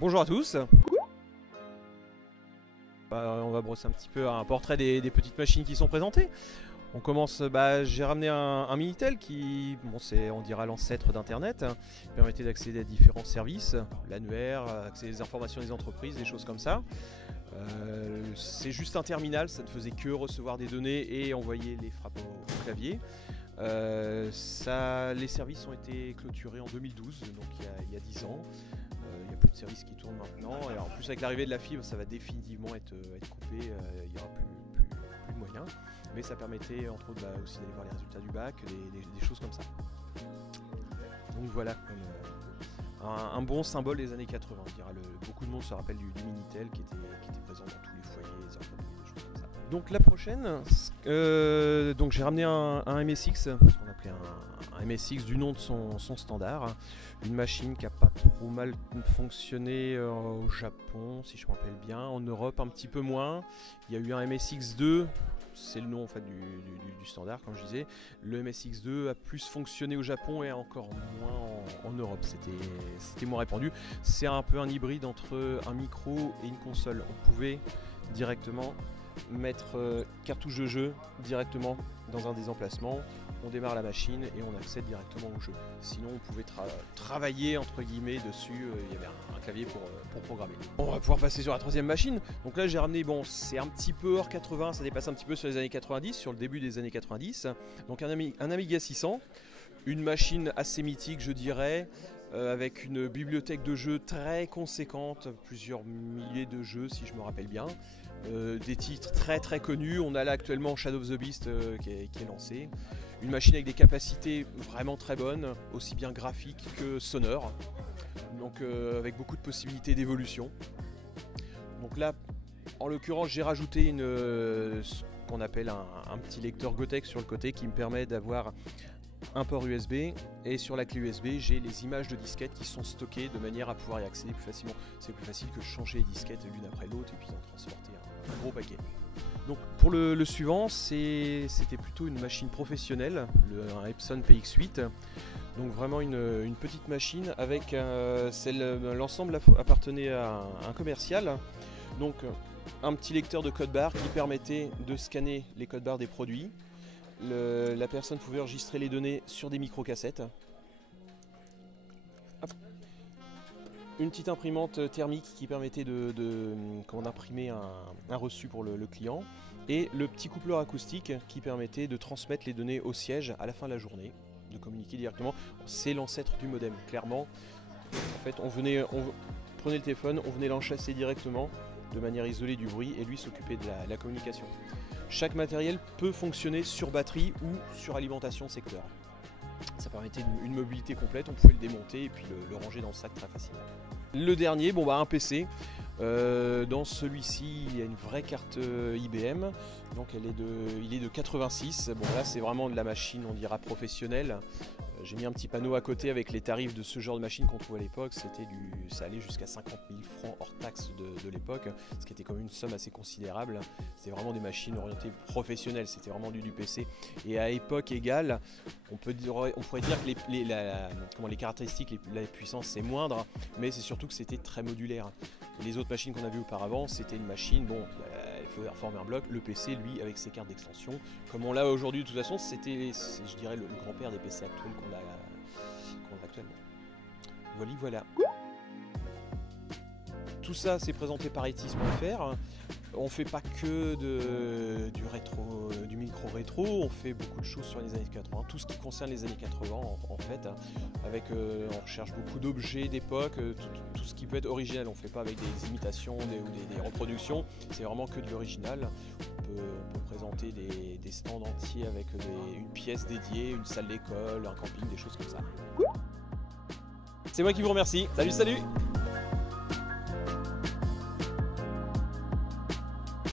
Bonjour à tous. On va brosser un petit peu un portrait des petites machines qui sont présentées. On commence, j'ai ramené un Minitel qui, bon, c'est on dira l'ancêtre d'Internet, qui permettait d'accéder à différents services, l'annuaire, accéder aux informations des entreprises, des choses comme ça. C'est juste un terminal, ça ne faisait que recevoir des données et envoyer les frappes au clavier. Les services ont été clôturés en 2012, donc il y a 10 ans. Il n'y a plus de services qui tournent maintenant. Et en plus, avec l'arrivée de la fibre, ça va définitivement être coupé. Il n'y aura plus de moyens. Mais ça permettait, entre autres, aussi d'aller voir les résultats du bac, des choses comme ça. Donc voilà, un bon symbole des années 80. On dira beaucoup de monde se rappelle du Minitel qui était présent dans tous les foyers, les entreprises, des choses comme ça. Donc la prochaine, donc j'ai ramené un MSX, ce qu'on appelait un MSX du nom de son standard. Une machine qui n'a pas trop mal fonctionné au Japon, si je me rappelle bien. En Europe, un petit peu moins. Il y a eu un MSX2, c'est le nom en fait du standard, comme je disais. Le MSX2 a plus fonctionné au Japon et encore moins en Europe. C'était moins répandu. C'est un peu un hybride entre un micro et une console. On pouvait directement mettre cartouche de jeu directement dans un des emplacements. On démarre la machine et on accède directement au jeu. Sinon on pouvait travailler entre guillemets dessus, il y avait un clavier pour programmer. On va pouvoir passer sur la troisième machine. Donc là j'ai ramené, bon c'est un petit peu hors 80, ça dépasse un petit peu sur les années 90, sur le début des années 90. Donc un Amiga 600, une machine assez mythique je dirais, avec une bibliothèque de jeux très conséquente, plusieurs milliers de jeux si je me rappelle bien. Des titres très connus, on a là actuellement Shadow of the Beast qui est lancé. Une machine avec des capacités vraiment très bonnes, aussi bien graphiques que sonores, donc avec beaucoup de possibilités d'évolution. Donc là, en l'occurrence, j'ai rajouté ce qu'on appelle un petit lecteur Gotek sur le côté qui me permet d'avoir un port USB, et sur la clé USB j'ai les images de disquettes qui sont stockées de manière à pouvoir y accéder plus facilement. C'est plus facile que changer les disquettes l'une après l'autre et puis en transporter un gros paquet. Donc pour le suivant, c'était plutôt une machine professionnelle, un Epson PX8. Donc vraiment une petite machine avec l'ensemble appartenait à un commercial. Donc un petit lecteur de code barre qui permettait de scanner les codes barres des produits. La personne pouvait enregistrer les données sur des microcassettes. Une petite imprimante thermique qui permettait d'imprimer un reçu pour le client. Et le petit coupleur acoustique qui permettait de transmettre les données au siège à la fin de la journée, de communiquer directement. C'est l'ancêtre du modem, clairement. En fait, on prenait le téléphone, on venait l'enchasser directement de manière isolée du bruit et lui s'occupait de la communication. Chaque matériel peut fonctionner sur batterie ou sur alimentation secteur. Ça permettait une mobilité complète, on pouvait le démonter et puis le ranger dans le sac très facilement. Le dernier, un PC. Dans celui-ci, il y a une vraie carte IBM, donc il est de 86. Bon là c'est vraiment de la machine, on dira professionnelle. J'ai mis un petit panneau à côté avec les tarifs de ce genre de machine qu'on trouvait à l'époque. Ça allait jusqu'à 50 000 francs hors taxes de l'époque, ce qui était quand même une somme assez considérable. C'était vraiment des machines orientées professionnelles, c'était vraiment du PC. Et à époque égale, on pourrait dire que les caractéristiques, la puissance c'est moindre, mais c'est surtout que c'était très modulaire. Les autres machines qu'on a vues auparavant, c'était une machine, il faut reformer un bloc. Le PC, lui, avec ses cartes d'extension, comme on l'a aujourd'hui, de toute façon, c'était, je dirais, le grand-père des PC actuels qu'on a actuellement. Voilà. Tout ça, c'est présenté par etis.fr. On fait pas que du micro-rétro, on fait beaucoup de choses sur les années 80, tout ce qui concerne les années 80 en fait, on recherche beaucoup d'objets d'époque, tout ce qui peut être original, on fait pas avec des imitations ou des reproductions, c'est vraiment que de l'original. On peut présenter des stands entiers avec une pièce dédiée, une salle d'école, un camping, des choses comme ça. C'est moi qui vous remercie, salut